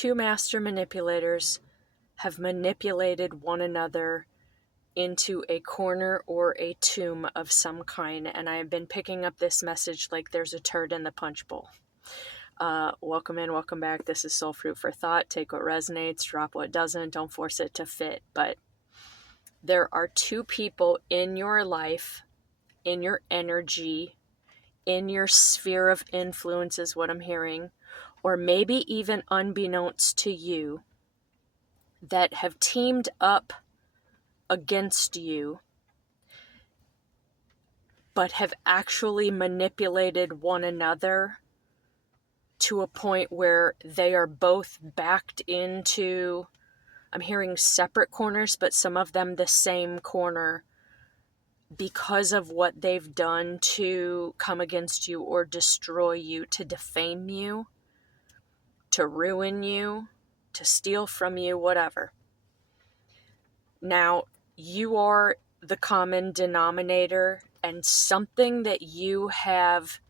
two master manipulators have manipulated one another into a corner or a tomb of some kind, and I have been picking up this message like there's a turd in the punch bowl. Welcome in, welcome back. This is Soul Fruit for Thought. Take what resonates, drop what doesn't. Don't force it to fit. But there are two people in your life, in your energy, in your sphere of influence is what I'm hearing, or maybe even unbeknownst to you, that have teamed up against you, but have actually manipulated one another to a point where they are both backed into, I'm hearing separate corners, but some of them the same corner because of what they've done to come against you or destroy you, to defame you, to ruin you, to steal from you, whatever. Now, you are the common denominator, and something that you have,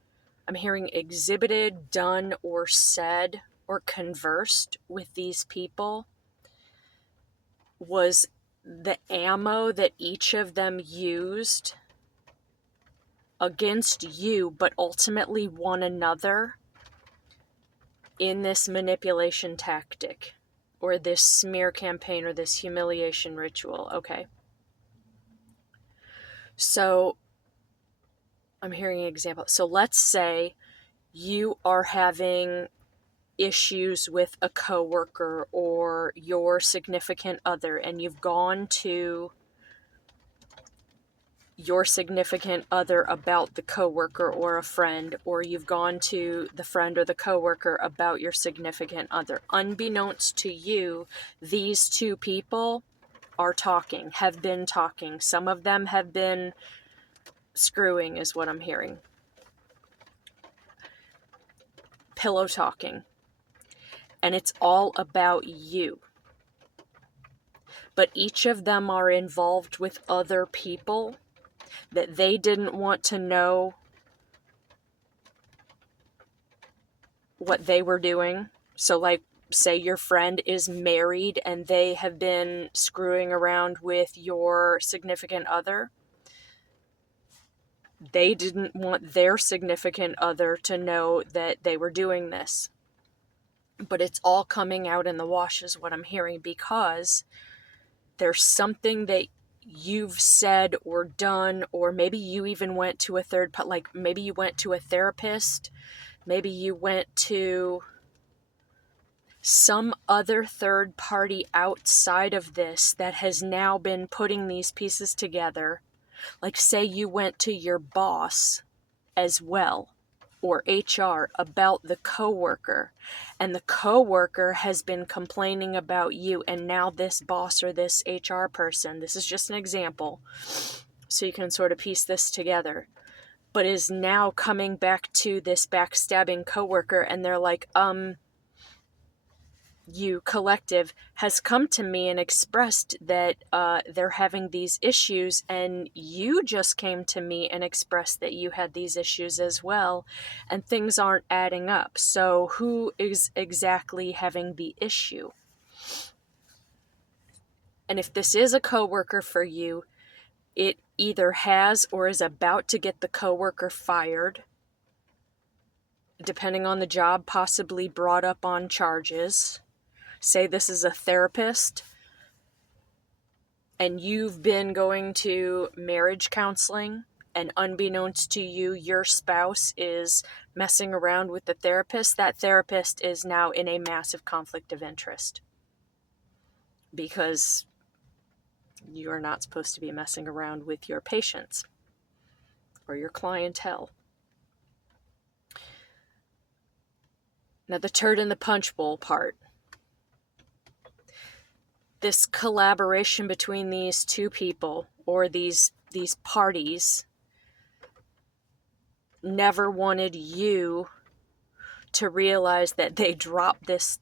I'm hearing, exhibited, done, or said, or conversed with these people was the ammo that each of them used against you, but ultimately one another, in this manipulation tactic, or this smear campaign, or this humiliation ritual. Okay. So, I'm hearing an example. So let's say you are having issues with a coworker or your significant other, and you've gone to your significant other about the coworker or a friend, or you've gone to the friend or the coworker about your significant other. Unbeknownst to you, these two people are talking, have been talking. Some of them have been screwing, is what I'm hearing. Pillow talking. And it's all about you. But each of them are involved with other people that they didn't want to know what they were doing. So, like, say your friend is married and they have been screwing around with your significant other. They didn't want their significant other to know that they were doing this. But it's all coming out in the wash is what I'm hearing, because there's something that you've said or done, or maybe you even went to a third, like maybe you went to a therapist, maybe you went to some other third party outside of this that has now been putting these pieces together. Like, say you went to your boss as well, or HR, about the coworker, and the coworker has been complaining about you, and now this boss or this HR person, this is just an example, so you can sort of piece this together, but is now coming back to this backstabbing coworker, and they're like, you collective has come to me and expressed that they're having these issues, and you just came to me and expressed that you had these issues as well, and things aren't adding up. So who is exactly having the issue? And if this is a coworker for you, it either has or is about to get the coworker fired, depending on the job, possibly brought up on charges. Say this is a therapist and you've been going to marriage counseling, and unbeknownst to you, your spouse is messing around with the therapist. That therapist is now in a massive conflict of interest because you're not supposed to be messing around with your patients or your clientele. Now, the turd in the punch bowl part. This collaboration between these two people, or these parties, never wanted you to realize that they dropped this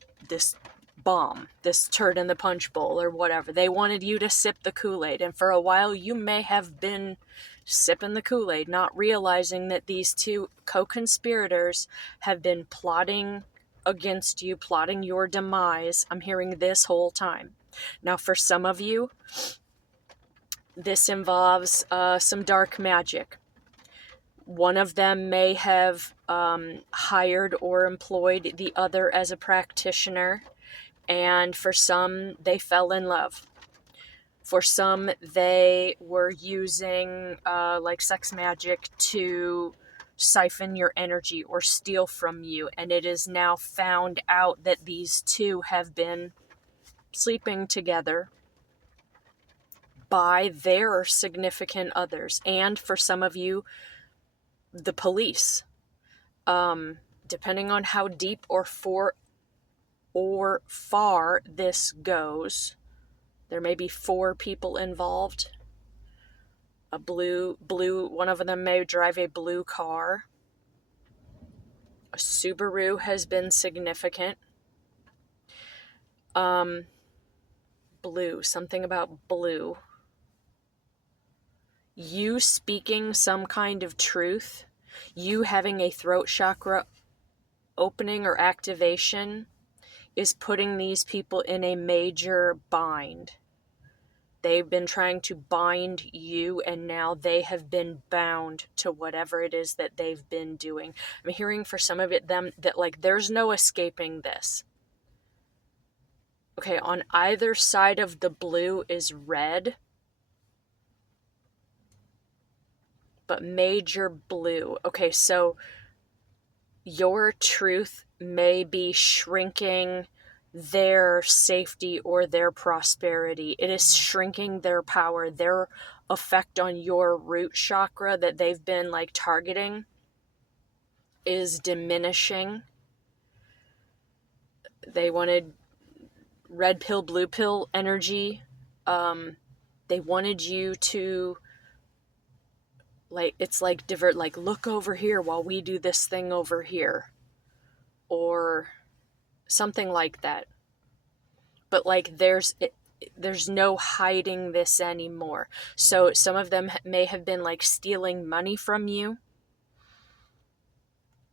bomb, this turd in the punch bowl or whatever. They wanted you to sip the Kool-Aid, and for a while you may have been sipping the Kool-Aid, not realizing that these two co-conspirators have been plotting against you, plotting your demise. I'm hearing this whole time. Now, for some of you, this involves some dark magic. One of them may have hired or employed the other as a practitioner, and for some, they fell in love. For some, they were using like sex magic to siphon your energy or steal from you, and it is now found out that these two have been sleeping together by their significant others. And for some of you, the police. Depending on how deep or far this goes, there may be 4 people involved. A blue, one of them may drive a blue car. A Subaru has been significant. Blue, something about blue. You speaking some kind of truth, you having a throat chakra opening or activation, is putting these people in a major bind. They've been trying to bind you, and now they have been bound to whatever it is that they've been doing. I'm hearing for some of it them that like there's no escaping this. Okay, on either side of the blue is red, but major blue. Okay, so your truth may be shrinking their safety or their prosperity. It is shrinking their power, their effect on your root chakra that they've been like targeting is diminishing. They wanted red pill, blue pill energy. They wanted you to like, it's like divert, like look over here while we do this thing over here, or something like that. But like there's no hiding this anymore. So some of them may have been like stealing money from you,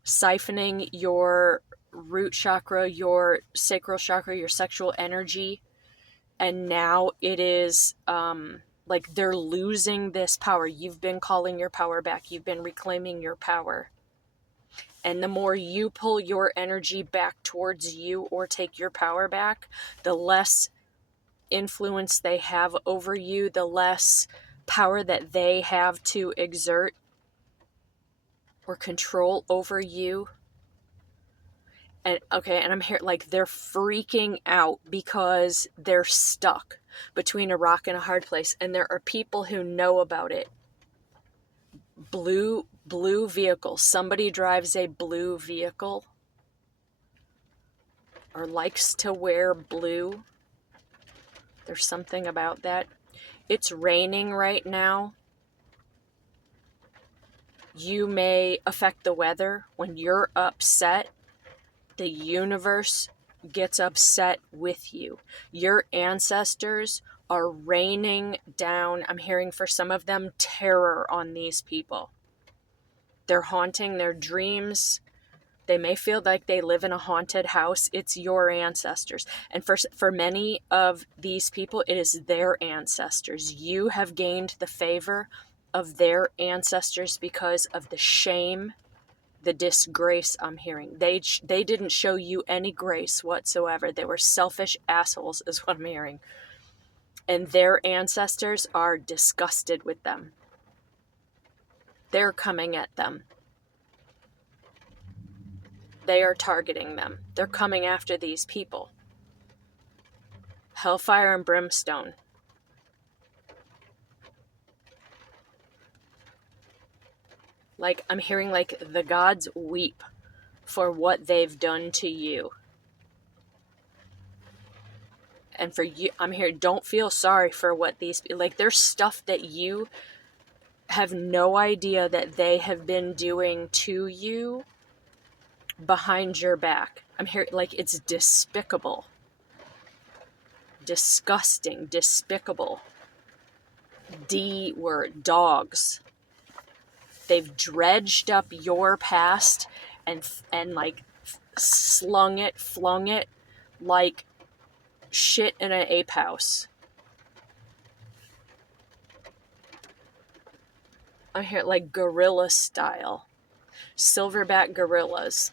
siphoning your root chakra, your sacral chakra, your sexual energy, and now it is like they're losing this power. You've been calling your power back. You've been reclaiming your power. And the more you pull your energy back towards you or take your power back, the less influence they have over you, the less power that they have to exert or control over you. And okay, and I'm here like they're freaking out because they're stuck between a rock and a hard place, and there are people who know about it. Blue vehicle. Somebody drives a blue vehicle or likes to wear blue. There's something about that. It's raining right now. You may affect the weather. When you're upset, the universe gets upset with you. Your ancestors are raining down, I'm hearing for some of them, terror on these people. They're haunting their dreams. They may feel like they live in a haunted house. It's your ancestors. And for many of these people, it is their ancestors. You have gained the favor of their ancestors because of the shame, the disgrace I'm hearing. They didn't show you any grace whatsoever. They were selfish assholes is what I'm hearing. And their ancestors are disgusted with them. They're coming at them. They are targeting them. They're coming after these people. Hellfire and brimstone. Like, I'm hearing like the gods weep for what they've done to you. And for you, I'm here, don't feel sorry for what these, like there's stuff that you have no idea that they have been doing to you behind your back. I'm here, like it's despicable. Disgusting, despicable. D word, dogs. They've dredged up your past and like flung it like shit in an ape house. I hear like gorilla style. Silverback gorillas.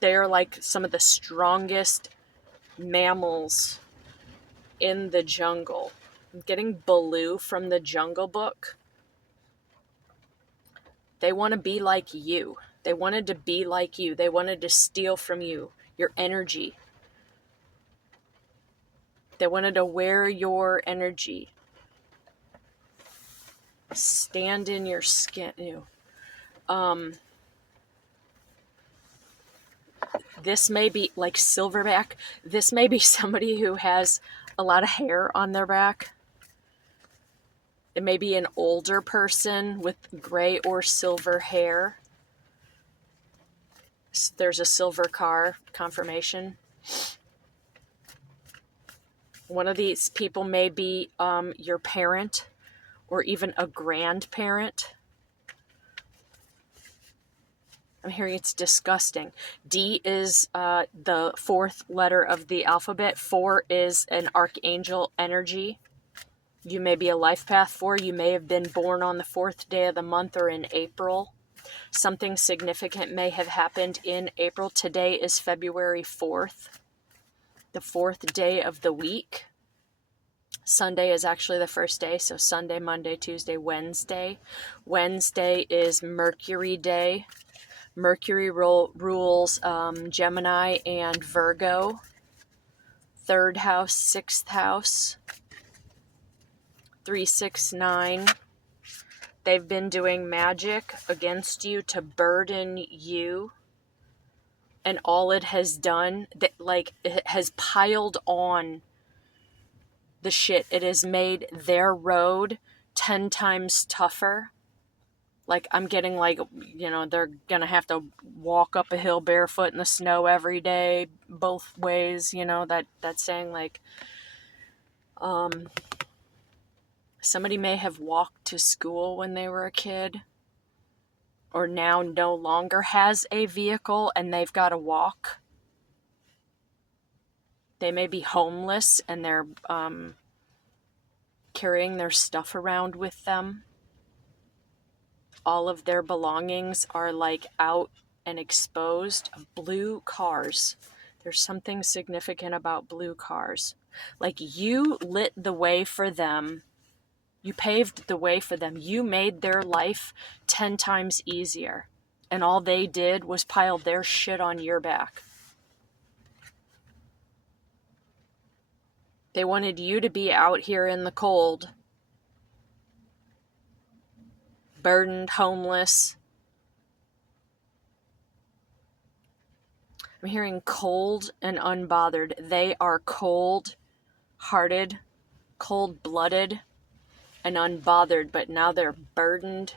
They're like some of the strongest mammals in the jungle. I'm getting Baloo from the Jungle Book. They want to be like you. They wanted to be like you. They wanted to steal from you, your energy. They wanted to wear your energy. Stand in your skin. This may be like silverback. This may be somebody who has a lot of hair on their back. It may be an older person with gray or silver hair. There's a silver car confirmation. One of these people may be your parent or even a grandparent. I'm hearing it's disgusting. D is the fourth letter of the alphabet. 4 is an archangel energy. You may be a life path 4. You may have been born on the 4th day of the month or in April. Something significant may have happened in April. Today is February 4th, the 4th day of the week. Sunday is actually the first day, so Sunday, Monday, Tuesday, Wednesday. Wednesday is Mercury Day. Mercury rules Gemini and Virgo. 3rd house, 6th house. 369. They've been doing magic against you to burden you. And all it has done, it has piled on the shit. It has made their road 10 times tougher. Like, I'm getting they're going to have to walk up a hill barefoot in the snow every day, both ways, that's saying somebody may have walked to school when they were a kid, or now no longer has a vehicle and they've got to walk. They may be homeless and they're carrying their stuff around with them. All of their belongings are out and exposed. Blue cars. There's something significant about blue cars. You lit the way for them. You paved the way for them. You made their life 10 times easier. And all they did was pile their shit on your back. They wanted you to be out here in the cold, burdened, homeless. I'm hearing cold and unbothered. They are cold-hearted, cold-blooded, and unbothered, but now they're burdened.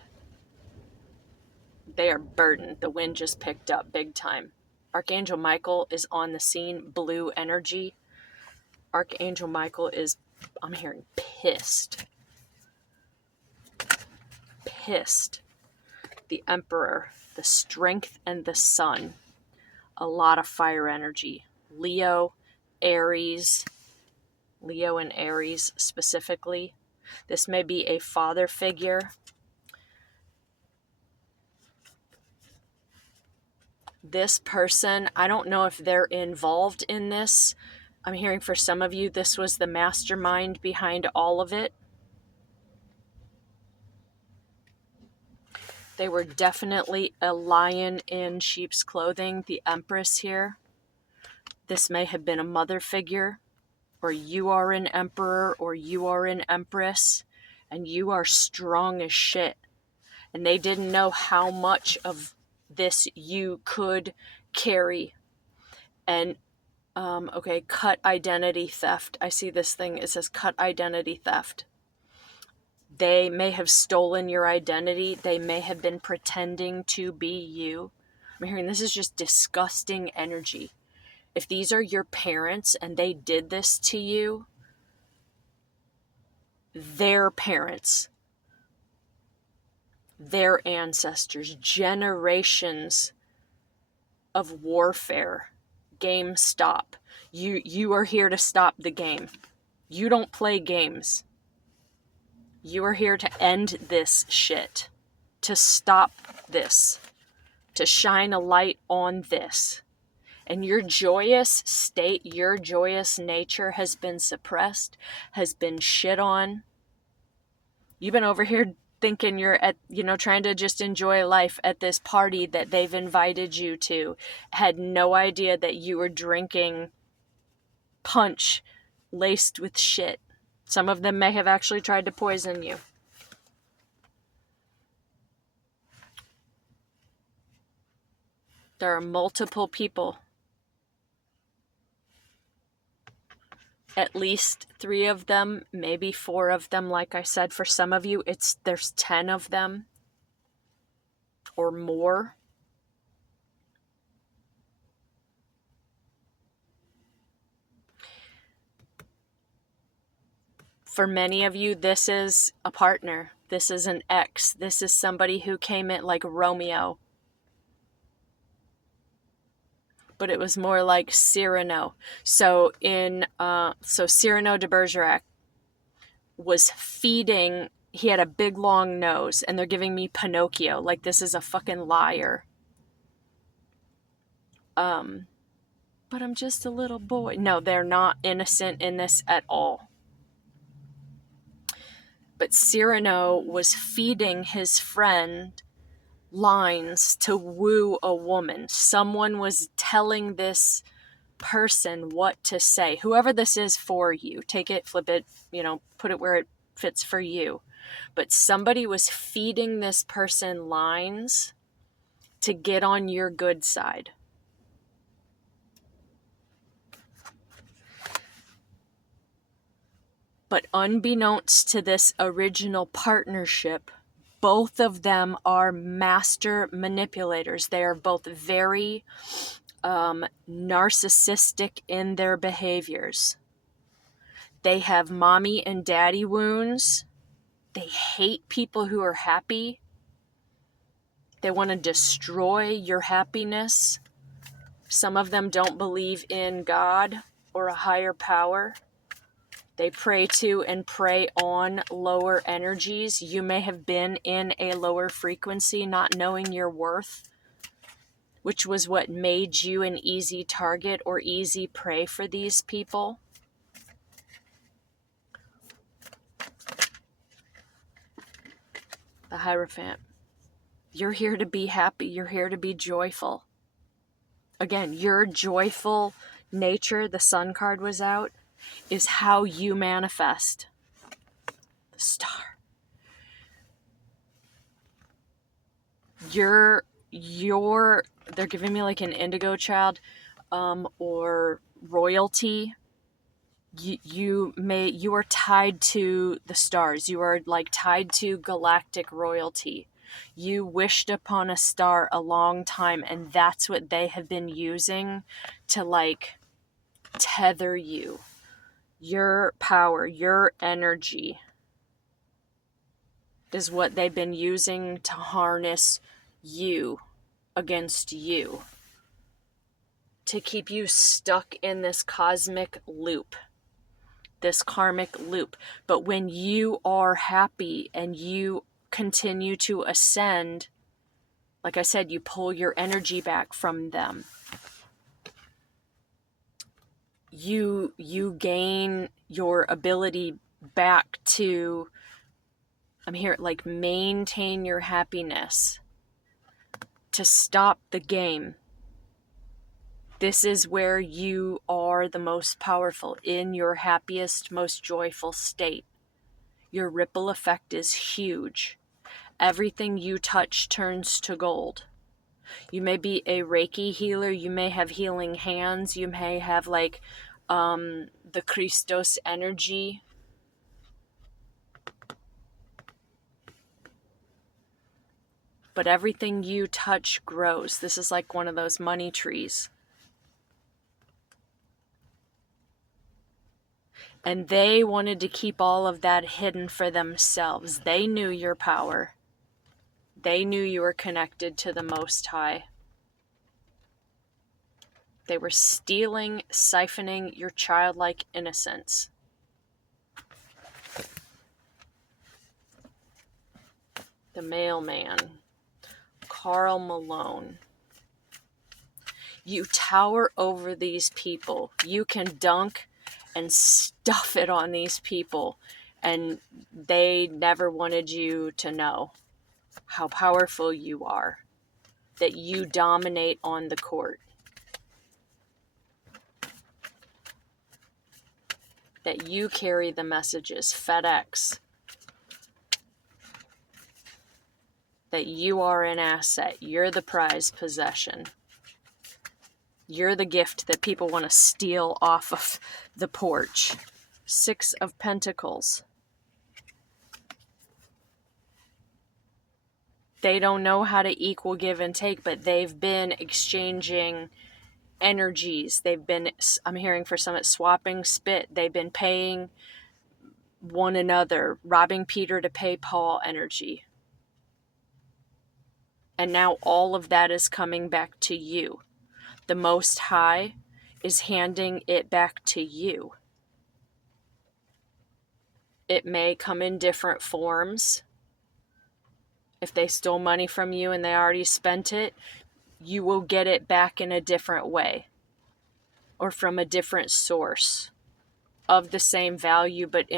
They are burdened. The wind just picked up big time. Archangel Michael is on the scene. Blue energy. Archangel Michael is, I'm hearing, pissed. Pissed. The Emperor, the Strength and the Sun. A lot of fire energy. Leo, Aries. Leo and Aries specifically. This may be a father figure. This person, I don't know if they're involved in this. I'm hearing for some of you, this was the mastermind behind all of it. They were definitely a lion in sheep's clothing, the Empress here. This may have been a mother figure, or you are an emperor, or you are an empress, and you are strong as shit. And they didn't know how much of this you could carry. And, cut identity theft. I see this thing, it says cut identity theft. They may have stolen your identity. They may have been pretending to be you. I'm hearing this is just disgusting energy. If these are your parents and they did this to you, their parents, their ancestors, generations of warfare. Game stop. You are here to stop the game. You don't play games. You are here to end this shit. To stop this. To shine a light on this. And your joyous state, your joyous nature has been suppressed, has been shit on. You've been over here thinking you're at, trying to just enjoy life at this party that they've invited you to. Had no idea that you were drinking punch laced with shit. Some of them may have actually tried to poison you. There are multiple people. At least 3 of them, maybe 4 of them. Like I said, for some of you, there's 10 of them or more. For many of you, this is a partner. This is an ex. This is somebody who came in like Romeo. But it was more like Cyrano. So Cyrano de Bergerac was feeding, he had a big long nose, and they're giving me Pinocchio, like this is a fucking liar. But I'm just a little boy. No, they're not innocent in this at all. But Cyrano was feeding his friend lines to woo a woman. Someone was telling this person what to say. Whoever this is for you, take it, flip it, put it where it fits for you. But somebody was feeding this person lines to get on your good side. But unbeknownst to this original partnership, both of them are master manipulators. They are both very narcissistic in their behaviors. They have mommy and daddy wounds. They hate people who are happy. They want to destroy your happiness. Some of them don't believe in God or a higher power. They pray to and prey on lower energies. You may have been in a lower frequency, not knowing your worth, which was what made you an easy target or easy prey for these people. The Hierophant. You're here to be happy. You're here to be joyful. Again, your joyful nature, the Sun card was out, is how you manifest. The Star. They're giving me like an indigo child, or royalty. You are tied to the stars. You are like tied to galactic royalty. You wished upon a star a long time, and that's what they have been using to like tether you. Your power, your energy is what they've been using to harness you against you, to keep you stuck in this cosmic loop, this karmic loop. But when you are happy and you continue to ascend, like I said, you pull your energy back from them. You gain your ability back to, I'm here, like maintain your happiness, to stop the game. This is where you are the most powerful, in your happiest, most joyful state. Your ripple effect is huge. Everything you touch turns to gold. You may be a Reiki healer. You may have healing hands. You may have like the Christos energy. But everything you touch grows. This is like one of those money trees. And they wanted to keep all of that hidden for themselves. They knew your power. They knew you were connected to the Most High. They were stealing, siphoning your childlike innocence. The mailman, Carl Malone. You tower over these people. You can dunk and stuff it on these people, and they never wanted you to know how powerful you are, that you dominate on the court, that you carry the messages, FedEx, that you are an asset, you're the prized possession. You're the gift that people want to steal off of the porch. 6 of Pentacles. They don't know how to equal give and take, but they've been exchanging energies. They've been, I'm hearing for some, swapping spit. They've been paying one another, robbing Peter to pay Paul energy. And now all of that is coming back to you. The Most High is handing it back to you. It may come in different forms. If they stole money from you and they already spent it, you will get it back in a different way or from a different source of the same value, but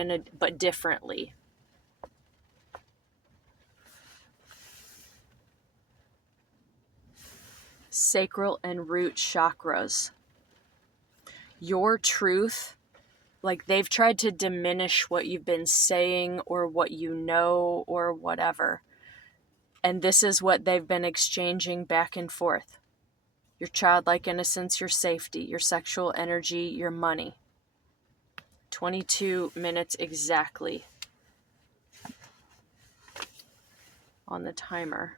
differently. Sacral and root chakras. Your truth, like they've tried to diminish what you've been saying or what you know or whatever. And this is what they've been exchanging back and forth. Your childlike innocence, your safety, your sexual energy, your money. 22 minutes exactly on the timer.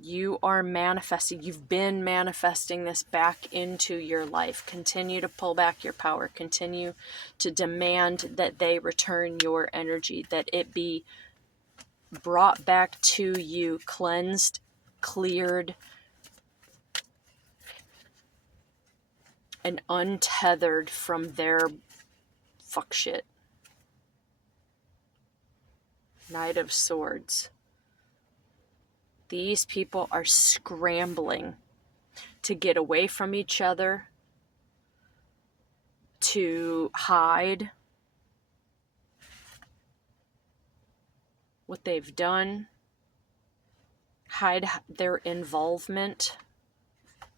You are manifesting. You've been manifesting this back into your life. Continue to pull back your power. Continue to demand that they return your energy, that it be brought back to you, cleansed, cleared, and untethered from their fuck shit. Knight of Swords. These people are scrambling to get away from each other, to hide what they've done, hide their involvement.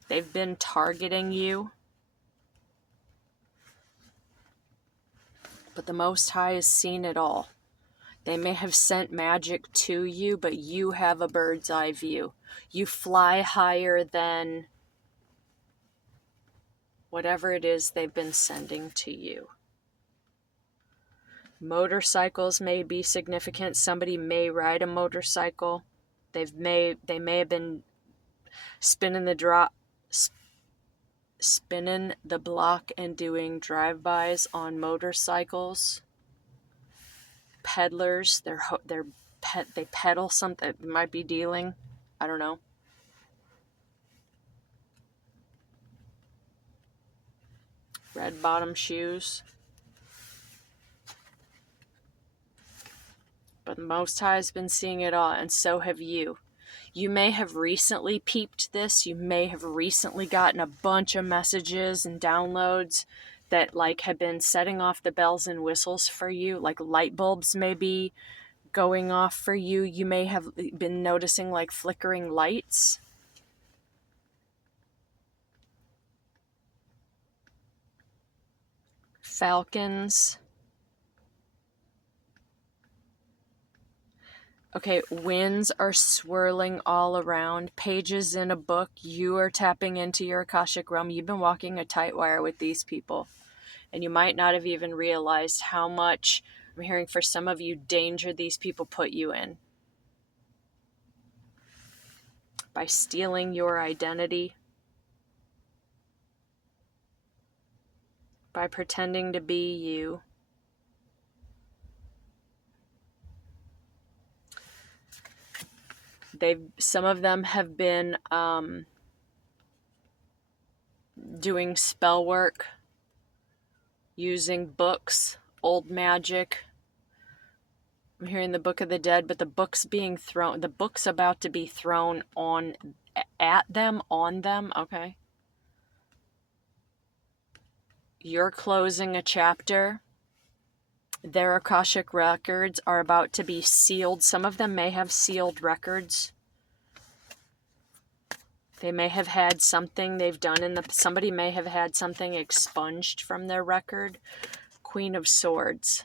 They've been targeting you. But the Most High has seen it all. They may have sent magic to you, but you have a bird's eye view. You fly higher than whatever it is they've been sending to you. Motorcycles may be significant. Somebody may ride a motorcycle. They may have been spinning the block and doing drive-bys on motorcycles. Peddlers, they peddle something. It might be dealing. I don't know. Red bottom shoes. But the Most High has been seeing it all, and so have you. You may have recently peeped this. You may have recently gotten a bunch of messages and downloads that have been setting off the bells and whistles for you. Like light bulbs may be going off for you. You may have been noticing flickering lights. Falcons. Okay, winds are swirling all around. Pages in a book. You are tapping into your Akashic realm. You've been walking a tight wire with these people. And you might not have even realized how much, I'm hearing for some of you, danger these people put you in. By stealing your identity. By pretending to be you. Some of them have been doing spell work, using books, old magic. I'm hearing the Book of the Dead, but the book's about to be thrown on them, okay? You're closing a chapter. Their Akashic records are about to be sealed. Some of them may have sealed records. They may have had something they've done somebody may have had something expunged from their record. Queen of Swords.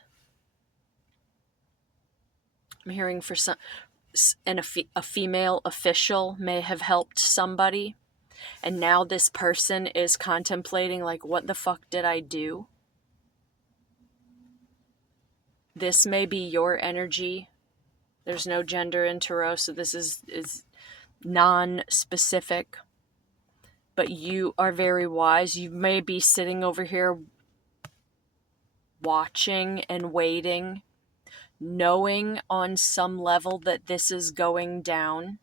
I'm hearing for a female official may have helped somebody. And now this person is contemplating, like, what the fuck did I do? This may be your energy. There's no gender in tarot, so this is non-specific. But you are very wise. You may be sitting over here watching and waiting, knowing on some level that this is going down.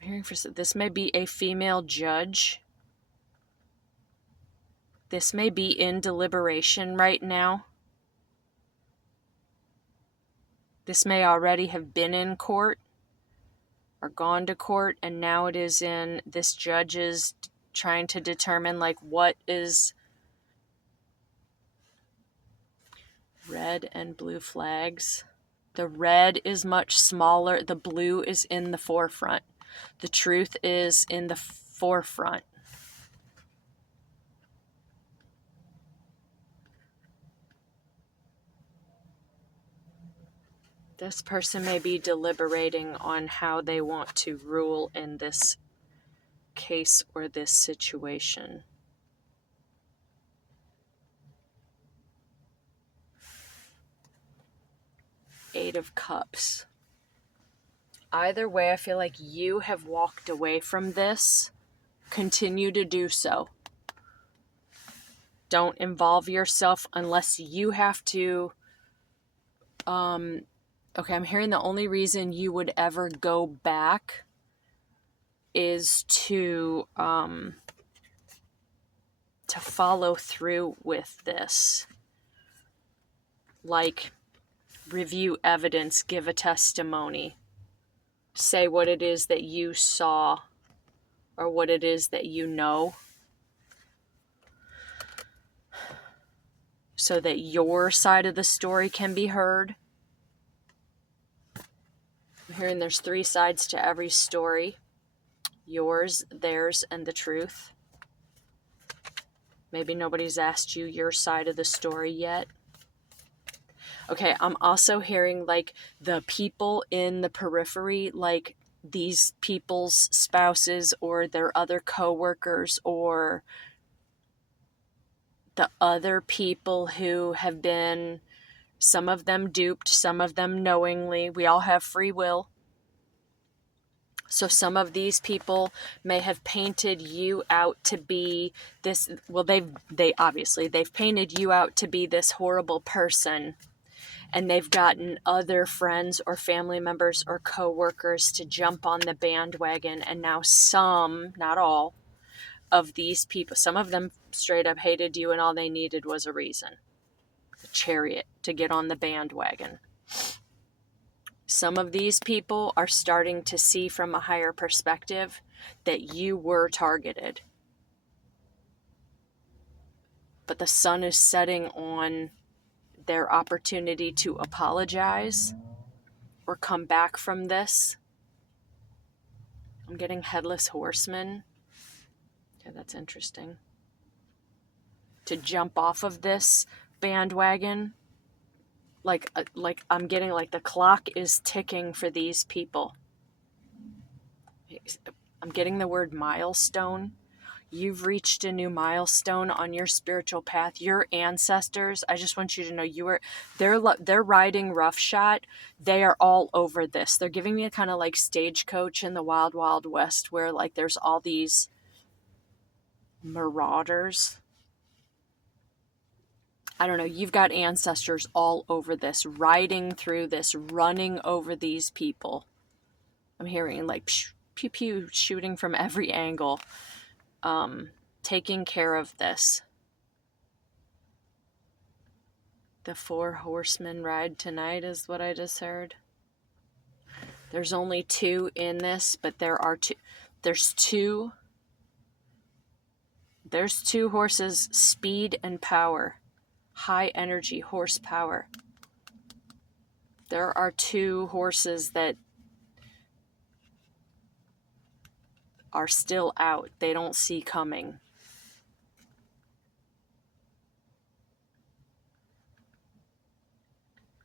I'm hearing this may be a female judge. This may be in deliberation right now. This may already have been in court or gone to court, and now it is in, this judge is trying to determine, like, what is red and blue flags. The red is much smaller. The blue is in the forefront. The truth is in the forefront. This person may be deliberating on how they want to rule in this case or this situation. Eight of Cups. Either way, I feel like you have walked away from this. Continue to do so. Don't involve yourself unless you have to. Okay, I'm hearing the only reason you would ever go back is to follow through with this. Like, review evidence, give a testimony, say what it is that you saw or what it is that you know, so that your side of the story can be heard. I'm hearing there's 3 sides to every story. Yours, theirs, and the truth. Maybe nobody's asked you your side of the story yet. Okay, I'm also hearing, like, the people in the periphery, like these people's spouses or their other co-workers or the other people who have been, some of them duped, some of them knowingly. We all have free will. So some of these people may have painted you out to be this, well, they've painted you out to be this horrible person, and they've gotten other friends or family members or co-workers to jump on the bandwagon, and now some, not all, of these people, some of them straight up hated you and all they needed was a reason, a chariot to get on the bandwagon. Some of these people are starting to see from a higher perspective that you were targeted. But the sun is setting on their opportunity to apologize or come back from this. I'm getting Headless Horseman. Okay, that's interesting. To jump off of this bandwagon. Like I'm getting, like, the clock is ticking for these people. I'm getting the word milestone. You've reached a new milestone on your spiritual path. Your ancestors, I just want you to know, they're riding roughshod. They are all over this. They're giving me a kind of like Stagecoach in the Wild Wild West, where, like, there's all these marauders. I don't know, you've got ancestors all over this, riding through this, running over these people. I'm hearing, like, psh, pew pew shooting from every angle, taking care of this. The 4 horsemen ride tonight is what I just heard. There's only 2 in this, but there's two horses, speed and power, high energy horsepower. There are 2 horses that are still out. They don't see coming.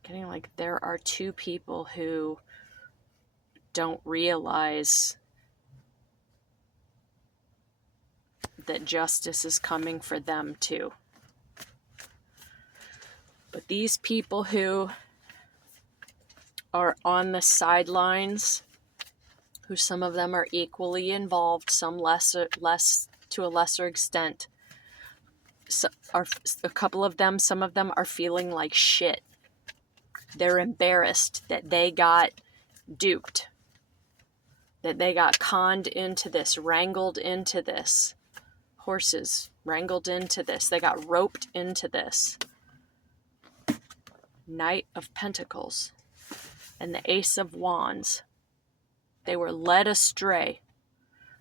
Getting like there are 2 people who don't realize that justice is coming for them too. But these people who are on the sidelines, who some of them are equally involved, some less to a lesser extent, are a couple of them, some of them are feeling like shit. They're embarrassed that they got duped, that they got conned into this, wrangled into this. Horses wrangled into this. They got roped into this. Knight of Pentacles and the Ace of Wands. They were led astray.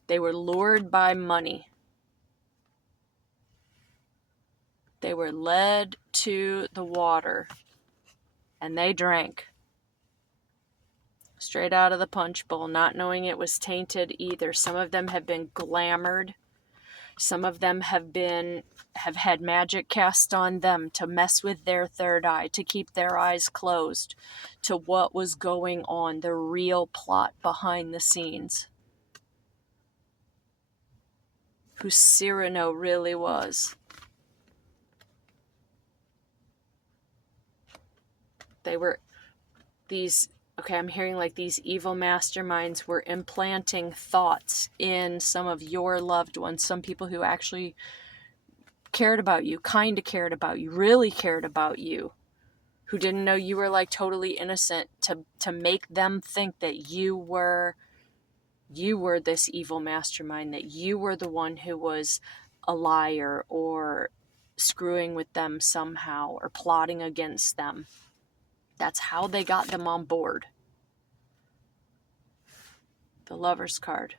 They were lured by money. They were led to the water and they drank. Straight out of the punch bowl, not knowing it was tainted either. Some of them have been glamored. Some of them have had magic cast on them to mess with their third eye, to keep their eyes closed to what was going on, the real plot behind the scenes. Who Cyrano really was. They were I'm hearing like these evil masterminds were implanting thoughts in some of your loved ones, some people who actually cared about you, kind of cared about you, really cared about you, who didn't know you were like totally innocent, to make them think that you were this evil mastermind, that you were the one who was a liar or screwing with them somehow or plotting against them. That's how they got them on board. The Lover's card.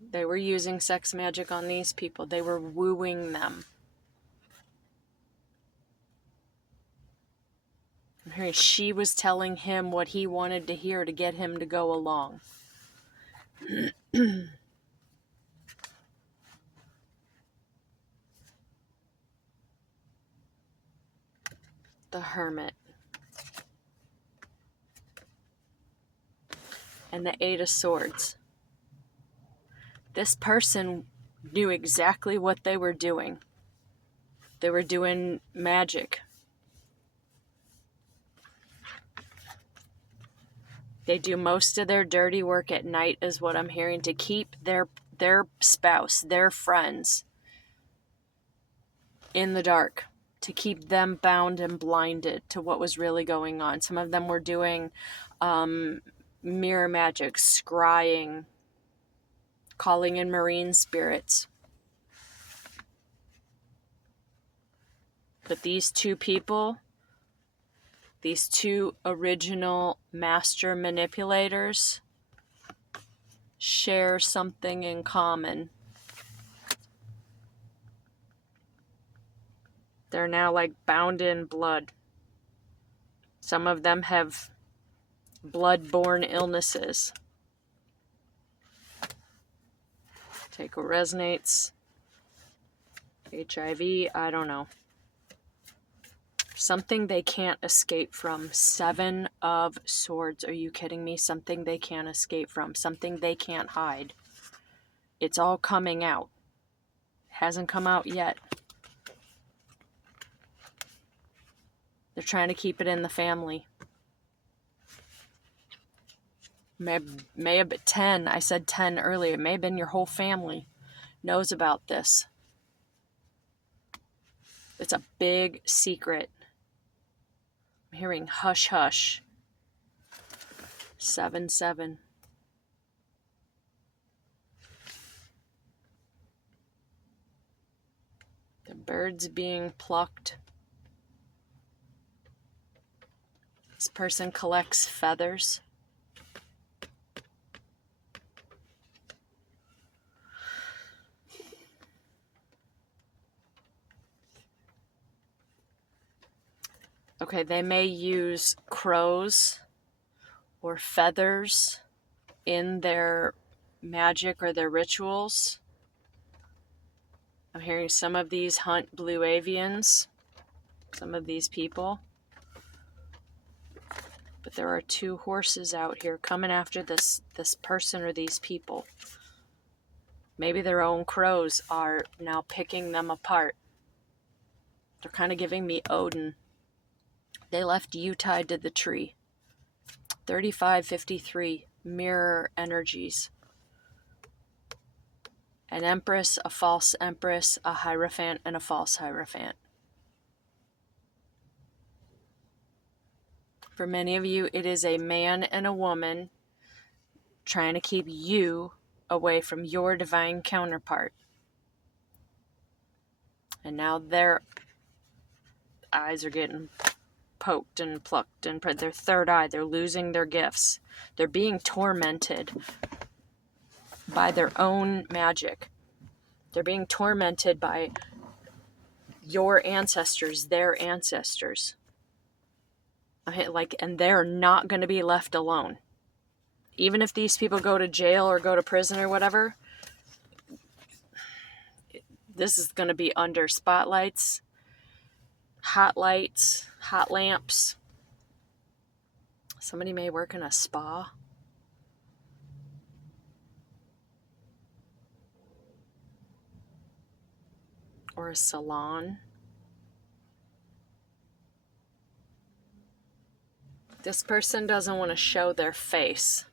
They were using sex magic on these people. They were wooing them. I'm hearing she was telling him what he wanted to hear to get him to go along. The Hermit. And the 8 of Swords. This person knew exactly what they were doing. They were doing magic. They do most of their dirty work at night, is what I'm hearing, to keep their spouse, their friends, in the dark, to keep them bound and blinded to what was really going on. Some of them were doing mirror magic, scrying, calling in marine spirits. But these 2 people, these 2 original master manipulators, share something in common. They're now like bound in blood. Some of them have blood-borne illnesses. Take what resonates. HIV, I don't know. Something they can't escape from. 7 of Swords. Are you kidding me? Something they can't escape from. Something they can't hide. It's all coming out. Hasn't come out yet. They're trying to keep it in the family. May have been 10. I said 10 earlier. It may have been your whole family knows about this. It's a big secret. I'm hearing hush hush. 7-7. Birds being plucked. This person collects feathers. Okay, they may use crows or feathers in their magic or their rituals. I'm hearing some of these hunt blue avians, some of these people. But there are 2 horses out here coming after this person or these people. Maybe their own crows are now picking them apart. They're kind of giving me Odin. They left you tied to the tree. 3553, mirror energies. An empress, a false empress, a hierophant, and a false hierophant. For many of you, it is a man and a woman trying to keep you away from your divine counterpart. And now their eyes are getting poked and plucked, and their third eye, they're losing their gifts. They're being tormented by their own magic. They're being tormented by your ancestors, their ancestors. And they're not going to be left alone. Even if these people go to jail or go to prison or whatever, this is going to be under spotlights, hot lights, hot lamps. Somebody may work in a spa. Or a salon. This person doesn't want to show their face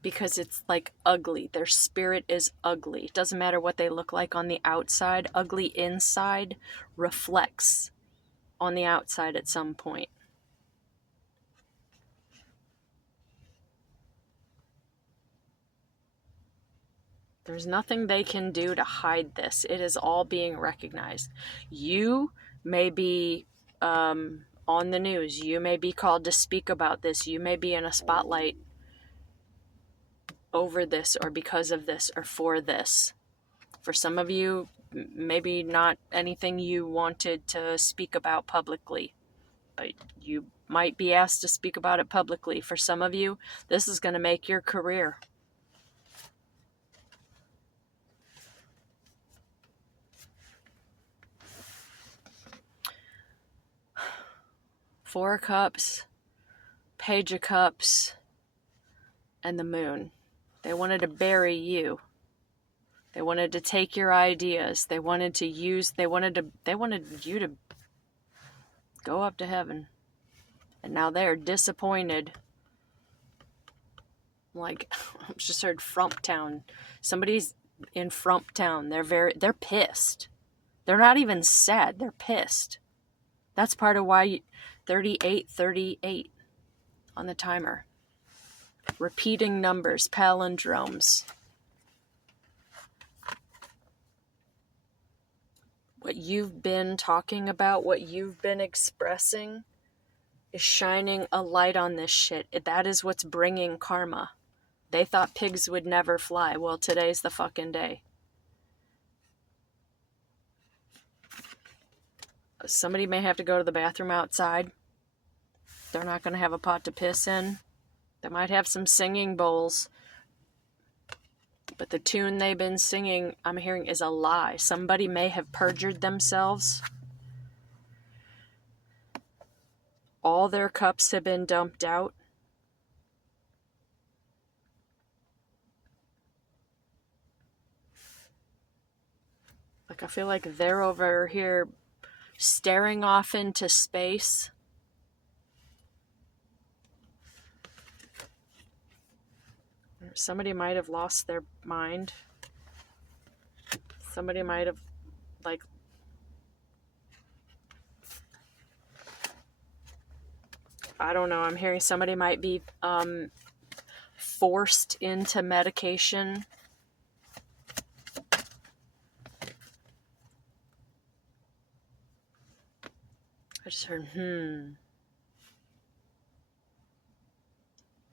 because it's like ugly. Their spirit is ugly. It doesn't matter what they look like on the outside. Ugly inside reflects on the outside at some point. There's nothing they can do to hide this. It is all being recognized. You may be on the news. You may be called to speak about this. You may be in a spotlight over this or because of this or for this. For some of you, maybe not anything you wanted to speak about publicly, but you might be asked to speak about it publicly. For some of you, this is going to make your career. Four of Cups, Page of Cups, and the Moon. They wanted to bury you. They wanted to take your ideas. They wanted you to go up to heaven. And now they're disappointed. Like, I just heard Frumptown. Somebody's in Frumptown. They're pissed. They're not even sad. They're pissed. That's part of why 3838 on the timer. Repeating numbers, palindromes. What you've been talking about, what you've been expressing is shining a light on this shit. That is what's bringing karma. They thought pigs would never fly. Well, today's the fucking day. Somebody may have to go to the bathroom outside. They're not going to have a pot to piss in. They might have some singing bowls. But the tune they've been singing, I'm hearing, is a lie. Somebody may have perjured themselves. All their cups have been dumped out. Like, I feel like they're over here staring off into space. Somebody might have lost their mind. Somebody might have, like, I don't know. I'm hearing somebody might be forced into medication. I just heard,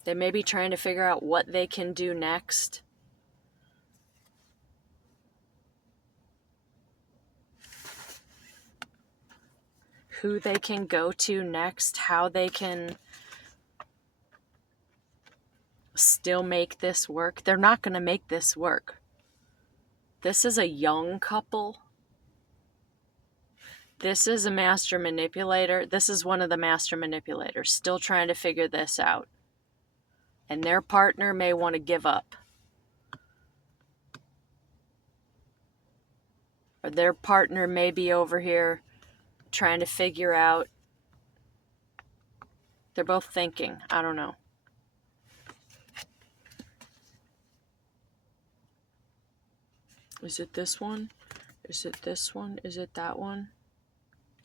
They may be trying to figure out what they can do next. Who they can go to next, how they can still make this work. They're not going to make this work. This is a young couple. This is a master manipulator. This is one of the master manipulators still trying to figure this out. And their partner may want to give up. Or their partner may be over here trying to figure out. They're both thinking. I don't know. Is it this one? Is it this one? Is it that one?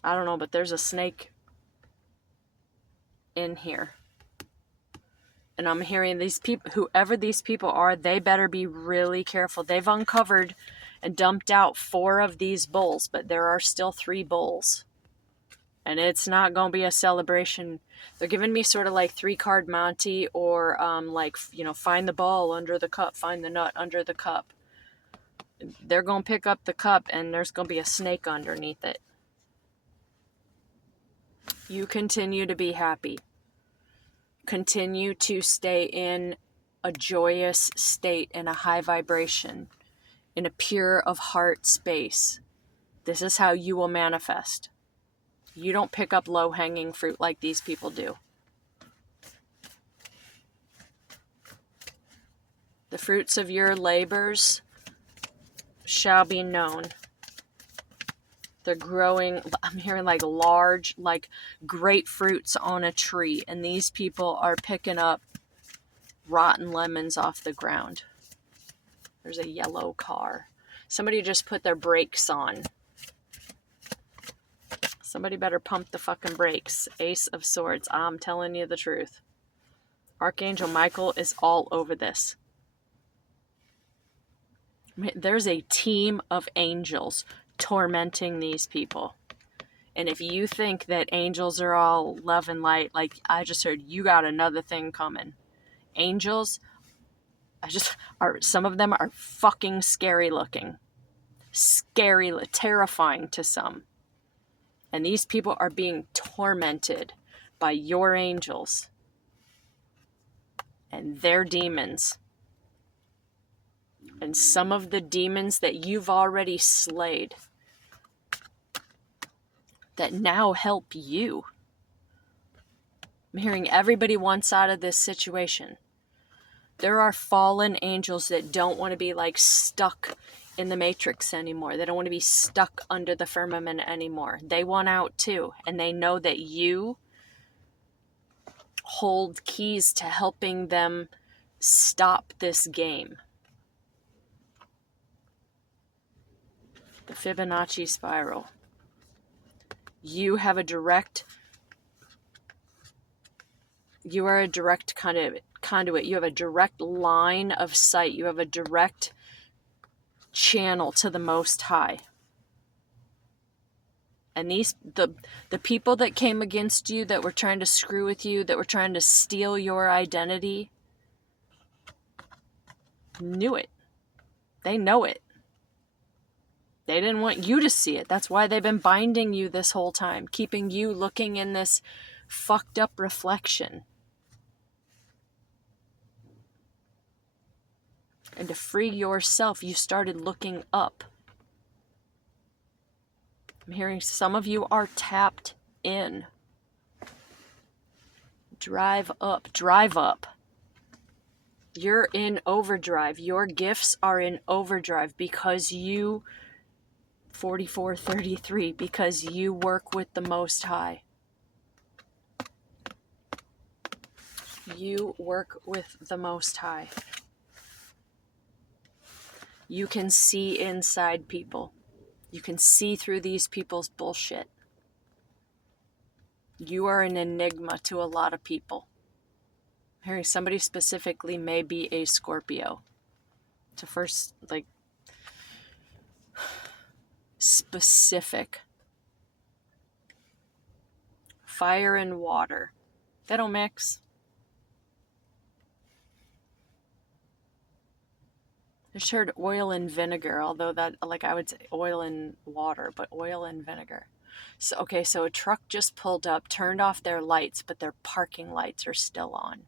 I don't know, but there's a snake in here. And I'm hearing these people, whoever these people are, they better be really careful. They've uncovered and dumped out 4 of these bowls, but there are still 3 bowls. And it's not going to be a celebration. They're giving me sort of like 3-card Monty, or like, find the ball under the cup, find the nut under the cup. They're going to pick up the cup and there's going to be a snake underneath it. You continue to be happy. Continue to stay in a joyous state, in a high vibration, in a pure of heart space. This is how you will manifest. You don't pick up low-hanging fruit like these people do. The fruits of your labors shall be known. They're growing, I'm hearing like large, like grapefruits on a tree. And these people are picking up rotten lemons off the ground. There's a yellow car. Somebody just put their brakes on. Somebody better pump the fucking brakes. Ace of Swords. I'm telling you the truth. Archangel Michael is all over this. There's a team of angels tormenting these people. And if you think that angels are all love and light, like I just heard, you got another thing coming. Angels, some of them are fucking scary looking. Scary, terrifying to some. And these people are being tormented by your angels and their demons. And some of the demons that you've already slayed that now help you. I'm hearing everybody wants out of this situation. There are fallen angels that don't want to be like stuck in the matrix anymore. They don't want to be stuck under the firmament anymore. They want out too. And they know that you hold keys to helping them stop this game. The Fibonacci spiral. You are a direct conduit. You have a direct line of sight. You have a direct channel to the Most High. And the people that came against you, that were trying to screw with you, that were trying to steal your identity, knew it. They know it. They didn't want you to see it. That's why they've been binding you this whole time, keeping you looking in this fucked up reflection. And to free yourself, you started looking up. I'm hearing some of you are tapped in. Drive up. You're in overdrive. Your gifts are in overdrive because you, 4433, because you work with the Most High. You work with the Most High. You can see inside people. You can see through these people's bullshit. You are an enigma to a lot of people. I'm hearing somebody specifically may be a Scorpio. It's a first, specific. Fire and water. They don't mix. I just heard oil and vinegar, although that, like, I would say oil and water, but oil and vinegar. So, okay, so a truck just pulled up, turned off their lights, but their parking lights are still on.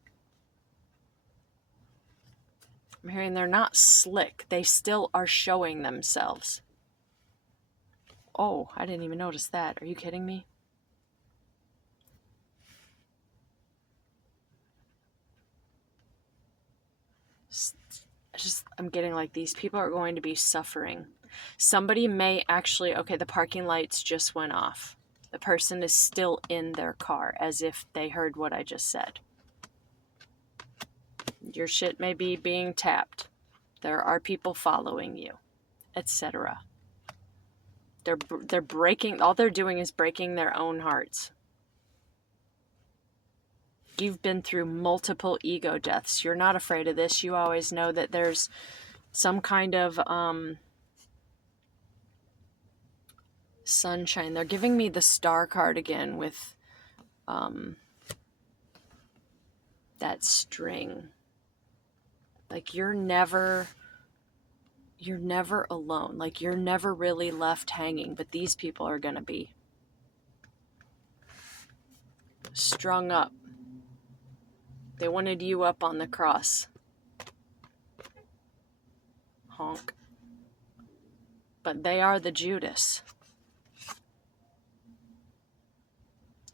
I'm hearing they're not slick. They still are showing themselves. Oh, I didn't even notice that. Are you kidding me? I'm getting like these people are going to be suffering. Somebody may actually, okay, the parking lights just went off. The person is still in their car as if they heard what I just said. Your shit may be being tapped. There are people following you, etc. They're breaking, all they're doing is breaking their own hearts. You've been through multiple ego deaths. You're not afraid of this. You always know that there's some kind of sunshine. They're giving me the star card again with that string. Like you're never alone. Like you're never really left hanging, but these people are going to be strung up. They wanted you up on the cross. Honk. But they are the Judas.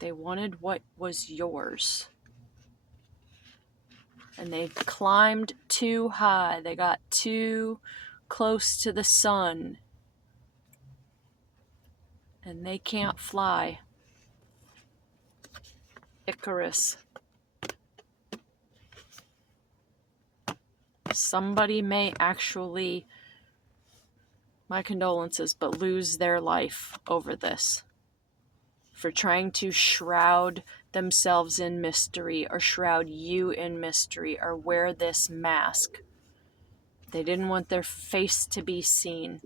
They wanted what was yours. And they climbed too high. They got too close to the sun. And they can't fly. Icarus. Somebody may actually, my condolences, but lose their life over this. For trying to shroud themselves in mystery or shroud you in mystery or wear this mask. They didn't want their face to be seen.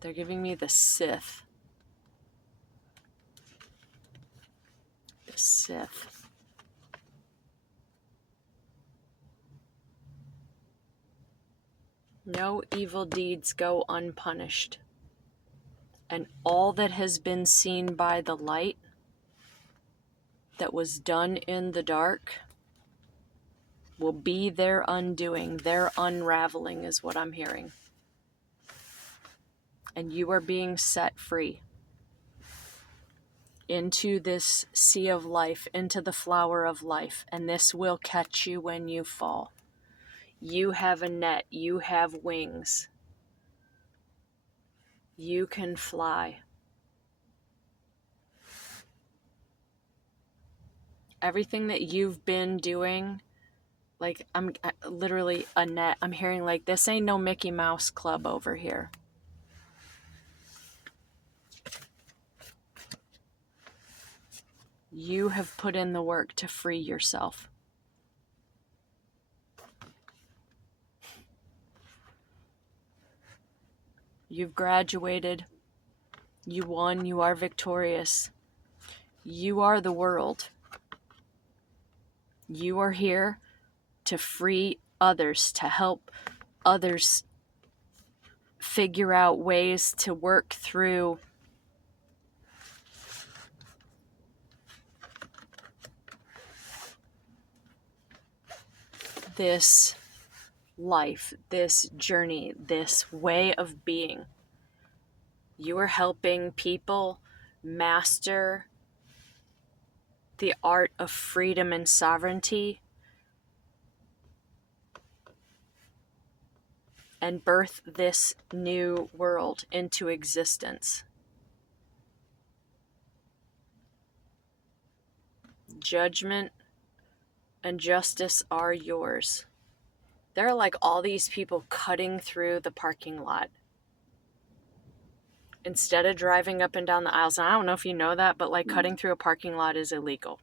They're giving me the Sith. The Sith. No evil deeds go unpunished. And all that has been seen by the light that was done in the dark will be their undoing. Their unraveling is what I'm hearing. And you are being set free into this sea of life, into the flower of life. And this will catch you when you fall. You have a net. You have wings. You can fly. Everything that you've been doing, like I'm literally a net. I'm hearing like this ain't no Mickey Mouse Club over here. You have put in the work to free yourself. You've graduated. You won. You are victorious. You are the world. You are here to free others, to help others figure out ways to work through this life, this journey, this way of being. You are helping people master the art of freedom and sovereignty and birth this new world into existence. Judgment and justice are yours. There are like all these people cutting through the parking lot instead of driving up and down the aisles. And I don't know if you know that, but like cutting through a parking lot is illegal.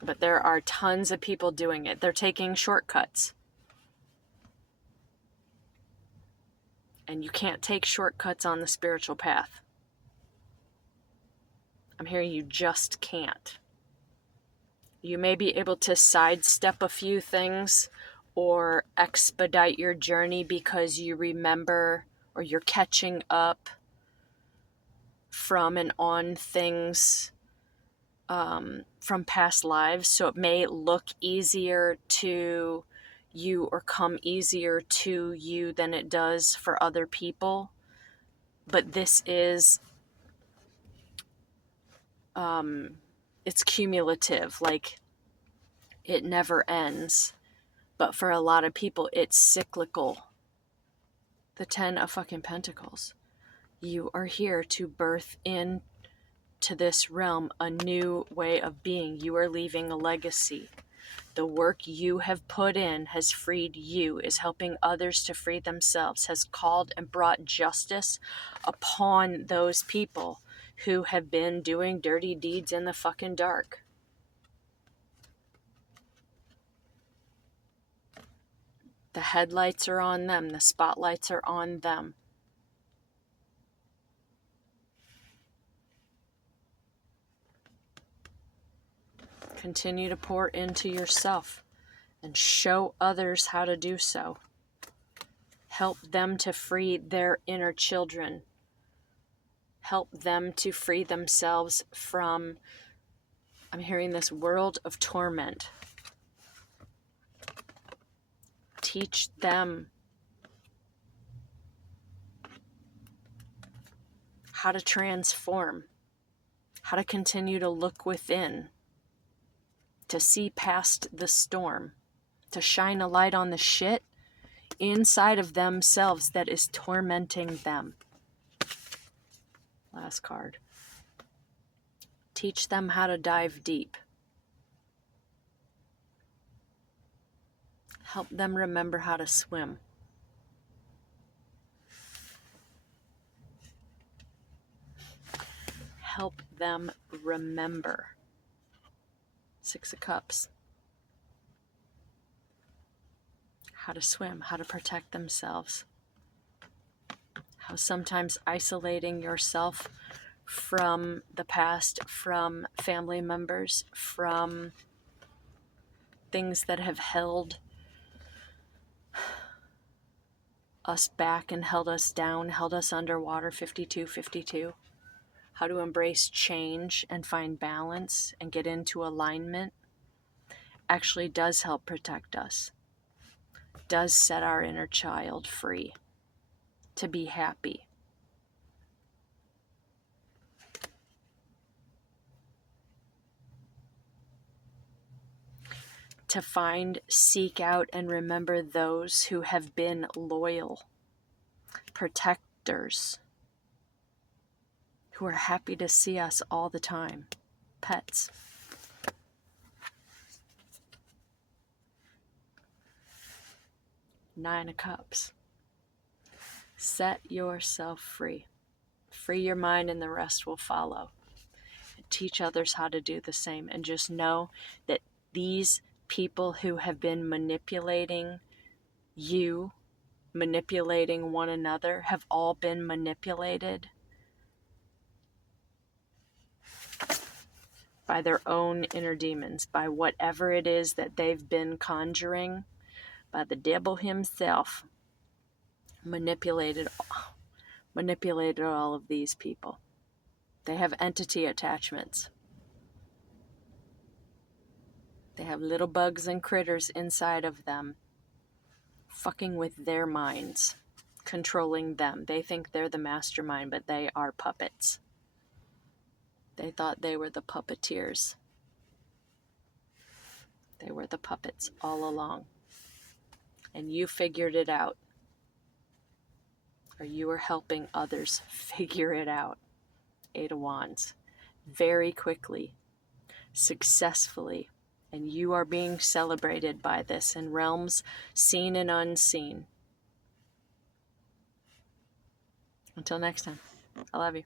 But there are tons of people doing it. They're taking shortcuts. And you can't take shortcuts on the spiritual path. I'm hearing you just can't. You may be able to sidestep a few things or expedite your journey because you remember or you're catching up from and on things from past lives. So it may look easier to you or come easier to you than it does for other people. But this is, it's cumulative, like it never ends. But for a lot of people, it's cyclical. The 10 of fucking Pentacles. You are here to birth in to this realm a new way of being. You are leaving a legacy. The work you have put in has freed you, is helping others to free themselves, has called and brought justice upon those people who have been doing dirty deeds in the fucking dark. The headlights are on them. The spotlights are on them. Continue to pour into yourself and show others how to do so. Help them to free their inner children. Help them to free themselves from, I'm hearing this, world of torment. Teach them how to transform, how to continue to look within, to see past the storm, to shine a light on the shit inside of themselves that is tormenting them. Last card. Teach them how to dive deep. Help them remember how to swim. Help them remember. 6 of Cups. How to swim, how to protect themselves. How sometimes isolating yourself from the past, from family members, from things that have held us back and held us down, held us underwater. 52. How to embrace change and find balance and get into alignment actually does help protect us. Does set our inner child free to be happy. To find, seek out, and remember those who have been loyal, protectors, who are happy to see us all the time. Pets. Nine of Cups. Set yourself free. Free your mind and the rest will follow. Teach others how to do the same. And just know that these people who have been manipulating you, manipulating one another, have all been manipulated by their own inner demons, by whatever it is that they've been conjuring, by the devil himself. Manipulated all of these people. They have entity attachments. They have little bugs and critters inside of them, fucking with their minds, controlling them. They think they're the mastermind, but they are puppets. They thought they were the puppeteers. They were the puppets all along. And you figured it out. Or you are helping others figure it out. 8 of Wands. Very quickly. Successfully. And you are being celebrated by this in realms seen and unseen. Until next time. I love you.